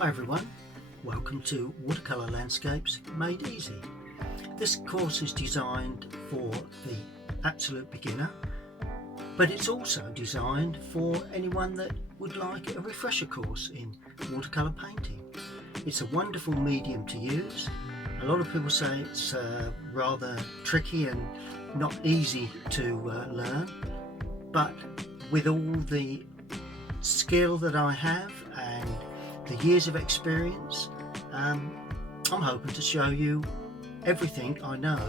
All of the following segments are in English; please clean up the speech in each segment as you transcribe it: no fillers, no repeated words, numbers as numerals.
Hi everyone, welcome to Watercolour Landscapes Made Easy. This course is designed for the absolute beginner, but it's also designed for anyone that would like a refresher course in watercolour painting. It's a wonderful medium to use. A lot of people say it's rather tricky and not easy to learn, but with all the skill that I have and the years of experience, I'm hoping to show you everything I know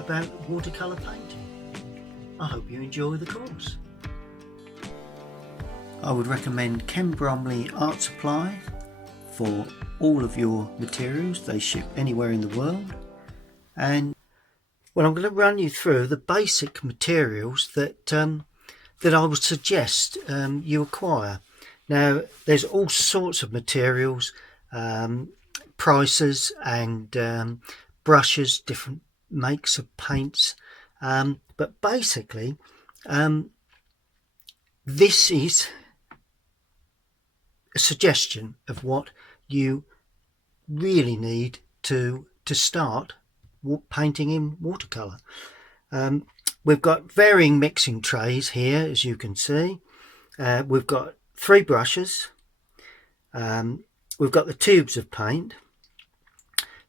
about watercolour painting. I hope you enjoy the course. I would recommend Ken Bromley Art Supply for all of your materials. They ship anywhere in the world. And well, I'm going to run you through the basic materials that I would suggest you acquire. Now, there's all sorts of materials, prices and brushes, different makes of paints, but basically this is a suggestion of what you really need to start painting in watercolour. We've got varying mixing trays here, as you can see. We've got 3 brushes, we've got the tubes of paint,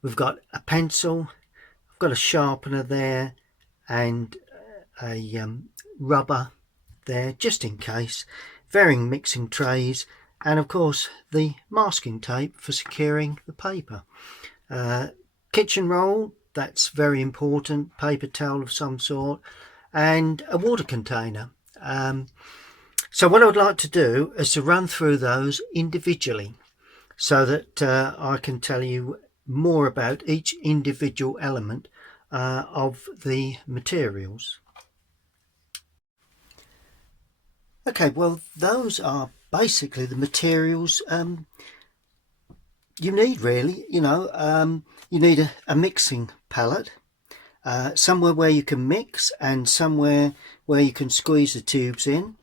we've got a pencil, I've got a sharpener there and a rubber there just in case, varying mixing trays, and of course the masking tape for securing the paper. Kitchen roll, that's very important, paper towel of some sort, and a water container. So what I would like to do is to run through those individually so that I can tell you more about each individual element of the materials. Okay, well, those are basically the materials you need, really. You need a mixing palette, somewhere where you can mix and somewhere where you can squeeze the tubes in.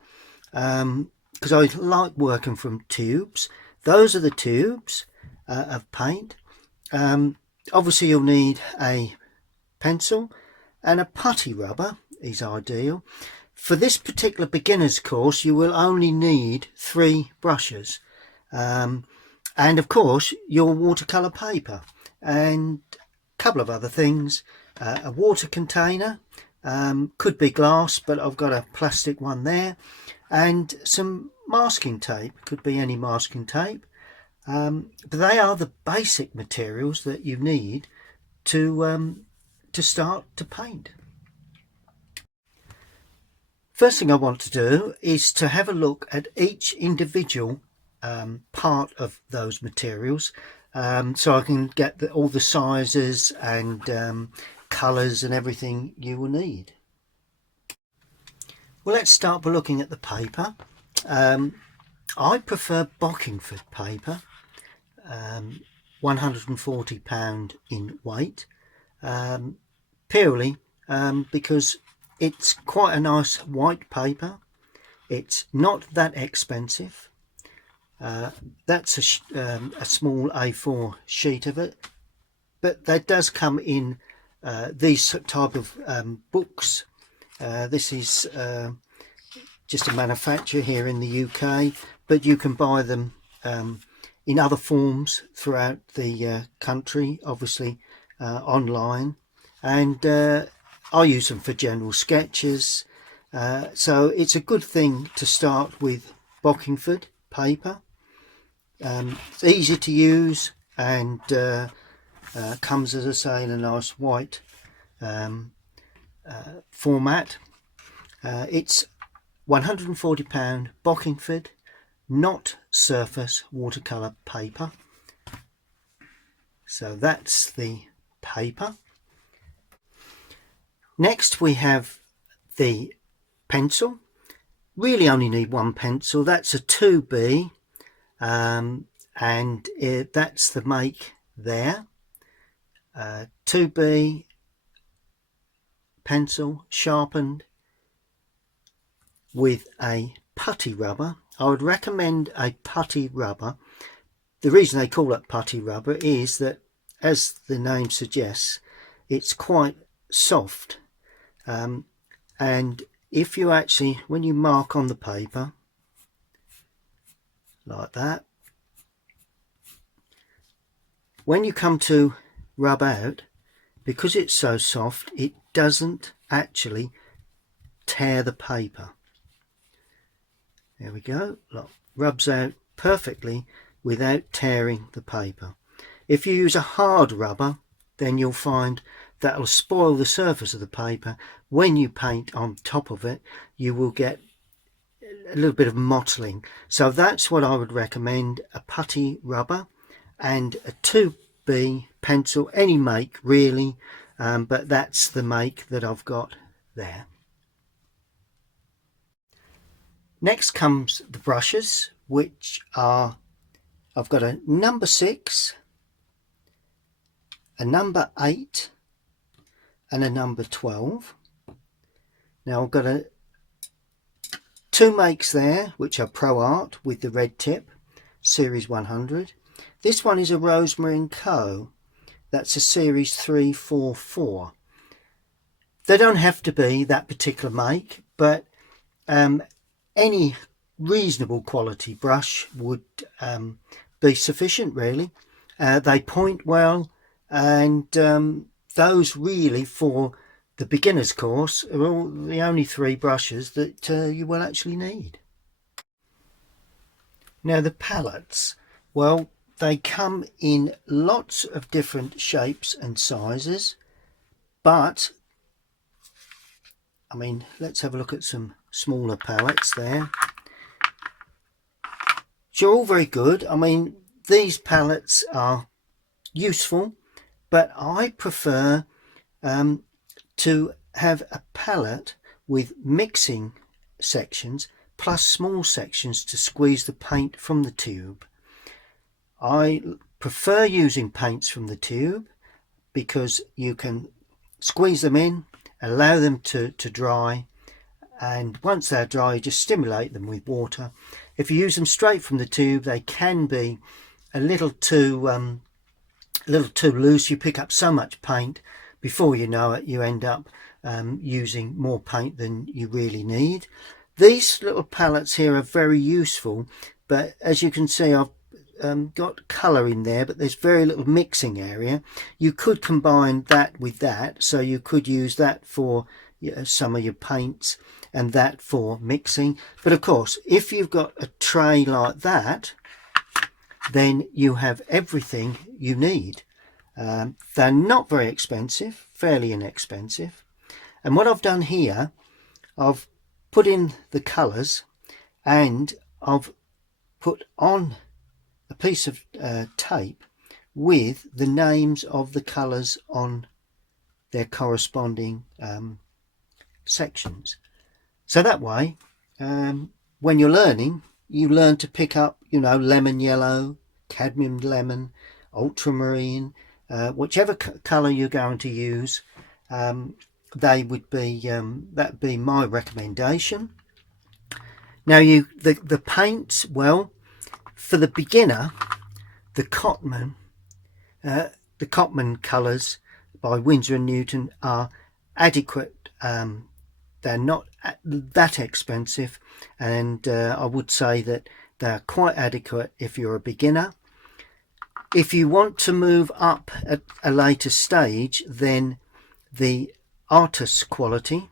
Because I like working from tubes. Those are the tubes of paint. Obviously you'll need a pencil, and a putty rubber is ideal. For this particular beginner's course you will only need 3 brushes, and of course your watercolour paper and a couple of other things. A water container, could be glass, but I've got a plastic one there, and some masking tape, could be any masking tape, but they are the basic materials that you need to start to paint. First thing I want to do is to have a look at each individual part of those materials, so I can get all the sizes and colours and everything you will need. Well, let's start by looking at the paper. I prefer Bockingford paper, £140 in weight, purely because it's quite a nice white paper. It's not that expensive. That's a small A4 sheet of it, but that does come in these type of books. This is just a manufacturer here in the UK, but you can buy them in other forms throughout the country, obviously online, and I use them for general sketches, so it's a good thing to start with Bockingford paper. It's easy to use and comes, as I say, in a nice white format. It's £140 Bockingford, not surface watercolour paper. So that's the paper. Next we have the pencil. Really only need 1 pencil. That's a 2B, and that's the make there. 2B pencil, sharpened with a putty rubber. I would recommend a putty rubber the reason they call it putty rubber is that, as the name suggests, it's quite soft, and if you actually, when you mark on the paper like that, when you come to rub out, because it's so soft, it doesn't actually tear the paper. There we go. Look, rubs out perfectly without tearing the paper. If you use a hard rubber, then you'll find that'll spoil the surface of the paper. When you paint on top of it, you will get a little bit of mottling. So that's what I would recommend: a putty rubber and a 2B pencil, any make really, but that's the make that I've got there. Next comes the brushes, which are, I've got a number 6, a number 8 and a number 12. Now I've got two makes there, which are Pro Art with the red tip, series 100. This one is a Rosemary & Co. That's a series 344. They don't have to be that particular make, but any reasonable quality brush would be sufficient really. They point well, and those really, for the beginner's course, are all the only 3 brushes that you will actually need. Now the palettes, well, they come in lots of different shapes and sizes, but I mean, let's have a look at some smaller palettes there. Which are all very good. I mean, these palettes are useful, but I prefer to have a palette with mixing sections plus small sections to squeeze the paint from the tube. I prefer using paints from the tube because you can squeeze them in, allow them to dry, and once they're dry, you just stimulate them with water. If you use them straight from the tube, they can be a little too loose. You pick up so much paint, before you know it, you end up using more paint than you really need. These little palettes here are very useful, but as you can see, I've got colour in there, but there's very little mixing area. You could combine that with that, so you could use that for some of your paints and that for mixing. But of course, if you've got a tray like that, then you have everything you need. They're not very expensive, fairly inexpensive. And what I've done here, I've put in the colours, and I've put on a piece of tape with the names of the colours on their corresponding sections. So that way, when you're learning, you learn to pick up, you know, lemon yellow, cadmium lemon, ultramarine, whichever colour you're going to use. They would be that'd be my recommendation. Now the paints, well, for the beginner, the Cotman colours by Winsor & Newton are adequate. They're not that expensive, and I would say that they're quite adequate if you're a beginner. If you want to move up at a later stage, then the artist quality,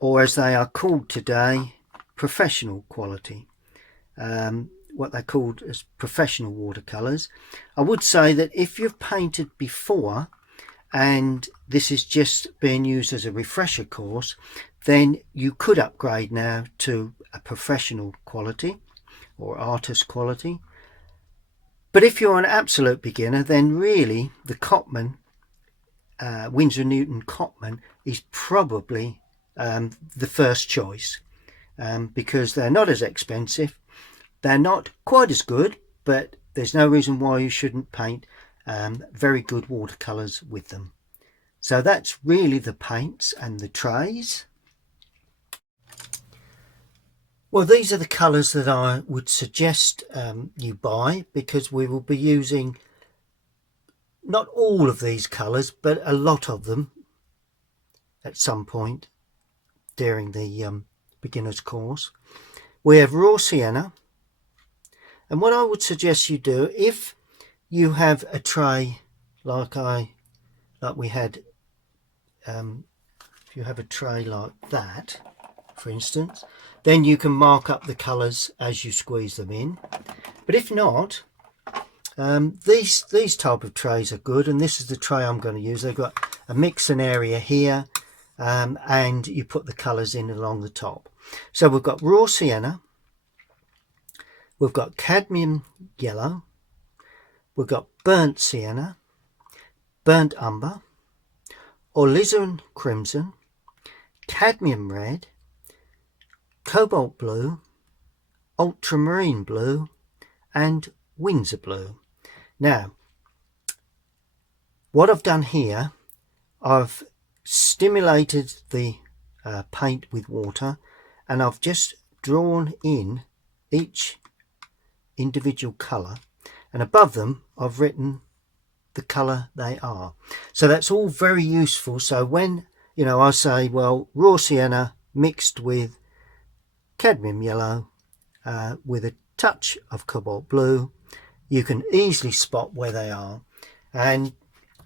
or as they are called today, professional quality, what they're called as professional watercolors. I would say that if you've painted before and this is just being used as a refresher course, then you could upgrade now to a professional quality or artist quality. But if you're an absolute beginner, then really the Cotman, Winsor & Newton Cotman, is probably the first choice, because they're not as expensive, they're not quite as good, but there's no reason why you shouldn't paint very good watercolors with them. So that's really the paints and the trays. Well, these are the colours that I would suggest you buy, because we will be using not all of these colours but a lot of them at some point during the beginner's course. We have raw sienna, and what I would suggest you do, if you have a tray like we had, if you have a tray like that, for instance, then you can mark up the colours as you squeeze them in. But if not, these type of trays are good, and this is the tray I'm going to use. They've got a mixing area here, and you put the colours in along the top. So we've got raw sienna, we've got cadmium yellow, we've got burnt sienna, burnt umber, alizarin crimson, cadmium red, cobalt blue, ultramarine blue, and Windsor blue. Now, what I've done here, I've stimulated the paint with water, and I've just drawn in each individual colour, and above them I've written the colour they are. So that's all very useful. So when, you know, I say, well, raw sienna mixed with cadmium yellow with a touch of cobalt blue, you can easily spot where they are. And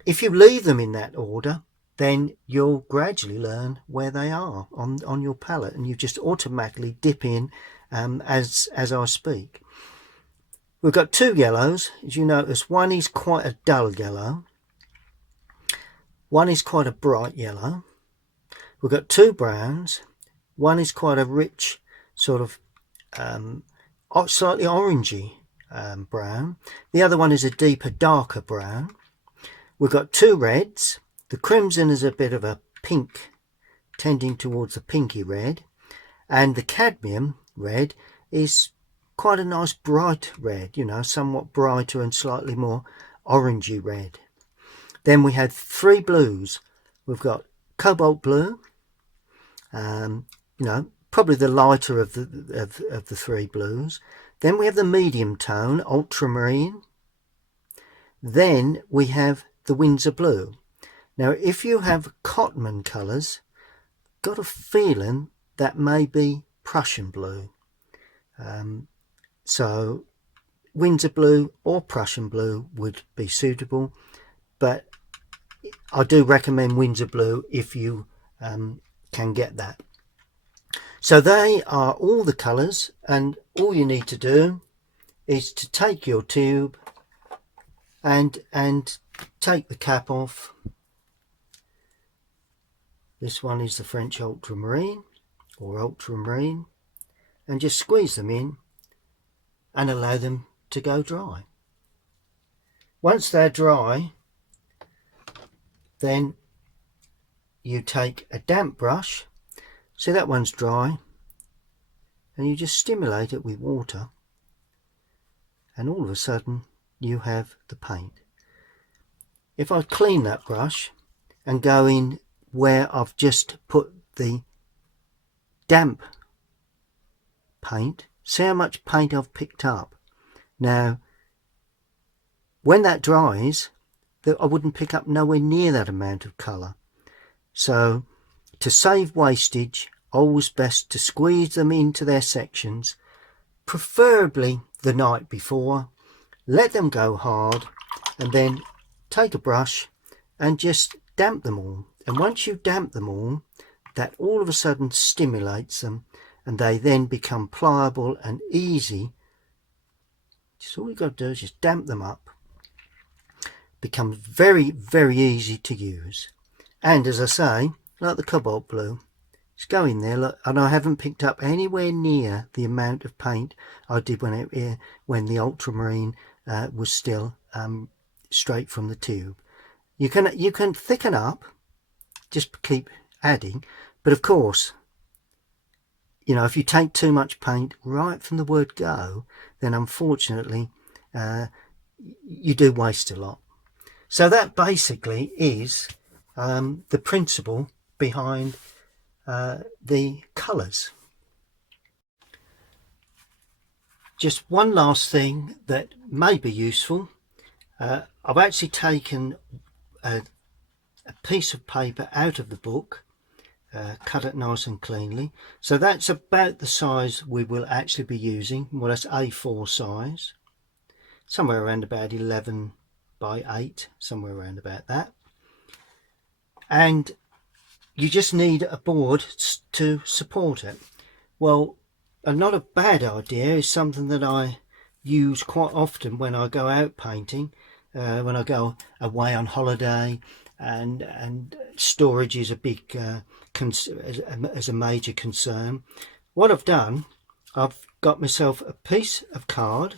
if you leave them in that order, then you'll gradually learn where they are on your palette, and you just automatically dip in as I speak. We've got two yellows, as you notice. One is quite a dull yellow, one is quite a bright yellow. We've got two browns, one is quite a rich sort of slightly orangey brown, the other one is a deeper, darker brown. We've got two reds. The crimson is a bit of a pink, tending towards the pinky red, and the cadmium red is quite a nice bright red, you know, somewhat brighter and slightly more orangey red. Then we had three blues. We've got cobalt blue, you know, probably the lighter of the three blues. Then we have the medium tone, ultramarine. Then we have the Windsor blue. Now, if you have Cotman colours, got a feeling that may be Prussian blue. So Windsor blue or Prussian blue would be suitable, but I do recommend Windsor blue if you can get that. So they are all the colours, and all you need to do is to take your tube and take the cap off. This one is the French Ultramarine or Ultramarine, and just squeeze them in and allow them to go dry. Once they're dry, then you take a damp brush, see that one's dry, and you just stimulate it with water, and all of a sudden you have the paint. If I clean that brush and go in where I've just put the damp paint, see how much paint I've picked up. Now, when that dries, I wouldn't pick up nowhere near that amount of colour. So to save wastage, always best to squeeze them into their sections, preferably the night before. Let them go hard, and then take a brush and just damp them all. And once you damp them all, that all of a sudden stimulates them, and they then become pliable and easy. Just all you've got to do is just damp them up. Becomes very, very easy to use. And as I say, like the cobalt blue, just go in there, look, and I haven't picked up anywhere near the amount of paint I did when the ultramarine was still straight from the tube. You can thicken up, just keep adding, but of course, you know, if you take too much paint right from the word go, then unfortunately you do waste a lot. So that basically is the principle behind the colours. just one last thing that may be useful. I've actually taken a piece of paper out of the book, cut it nice and cleanly. So that's about the size we will actually be using. Well, that's A4 size, somewhere around about 11 by 8, somewhere around about that. And you just need a board to support it. Well, not a bad idea is something that I use quite often when I go out painting, when I go away on holiday, and storage is a big as a major concern. What I've done, I've got myself a piece of card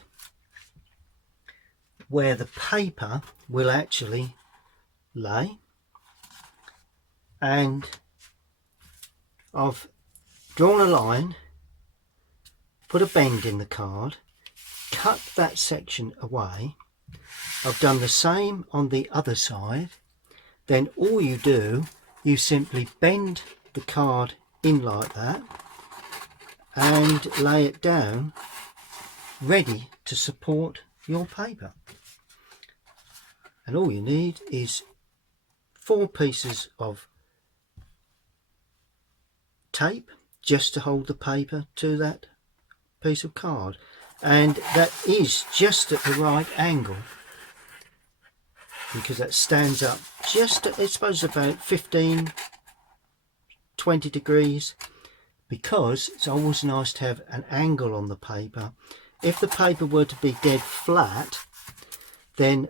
where the paper will actually lay, and I've drawn a line, put a bend in the card, cut that section away. I've done the same on the other side. Then all you do, you simply bend the card in like that and lay it down, ready to support your paper. And all you need is 4 pieces of tape just to hold the paper to that piece of card, and that is just at the right angle, because that stands up just at, I suppose, about 15-20 degrees, because it's always nice to have an angle on the paper. If the paper were to be dead flat, then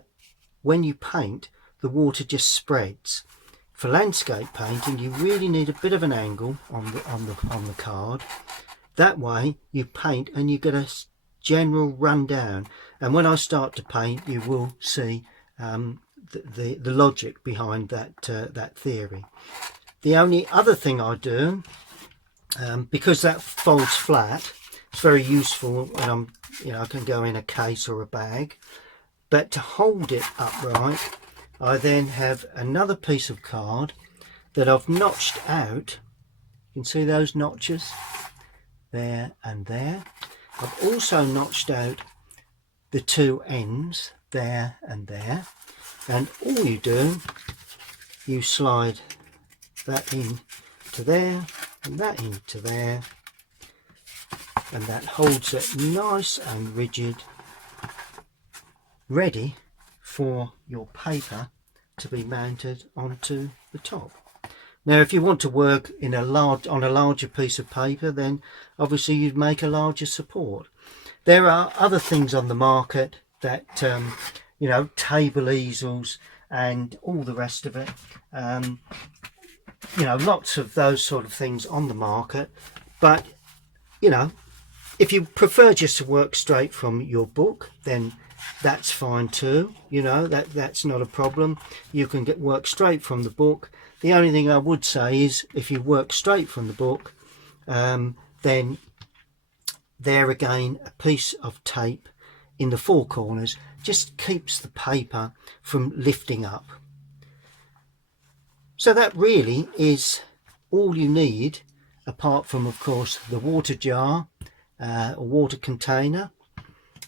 when you paint, the water just spreads. For landscape painting, you really need a bit of an angle on the card. That way you paint and you get a general rundown, and when I start to paint, you will see the logic behind that theory. The only other thing I do, because that folds flat, it's very useful when I can go in a case or a bag. But to hold it upright, I then have another piece of card that I've notched out. You can see those notches there and there. I've also notched out the 2 ends there and there. And all you do, you slide that in to there and that into there, and that holds it nice and rigid, ready for your paper to be mounted onto the top. Now, if you want to work on a larger piece of paper, then obviously you'd make a larger support. There are other things on the market that table easels and all the rest of it. Lots of those sort of things on the market. But if you prefer just to work straight from your book, then that's fine too. That's not a problem. You can work straight from the book. The only thing I would say is, if you work straight from the book, then there again, a piece of tape in the 4 corners just keeps the paper from lifting up. So that really is all you need, apart from, of course, the water jar, a water container,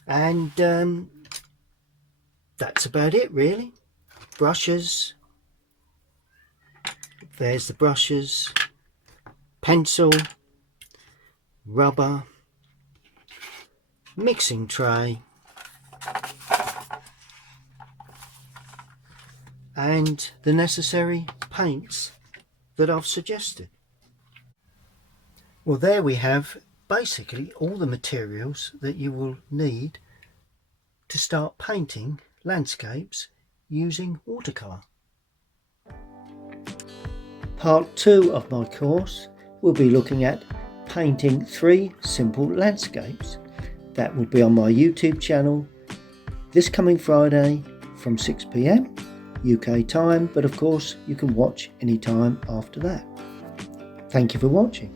and that's about it really. Brushes, there's the brushes, pencil, rubber, mixing tray, and the necessary paints that I've suggested. Well, there we have basically all the materials that you will need to start painting landscapes using watercolour. Part 2 of my course will be looking at painting 3 simple landscapes. That will be on my YouTube channel this coming Friday from 6 PM UK time, but of course you can watch any time after that. Thank you for watching.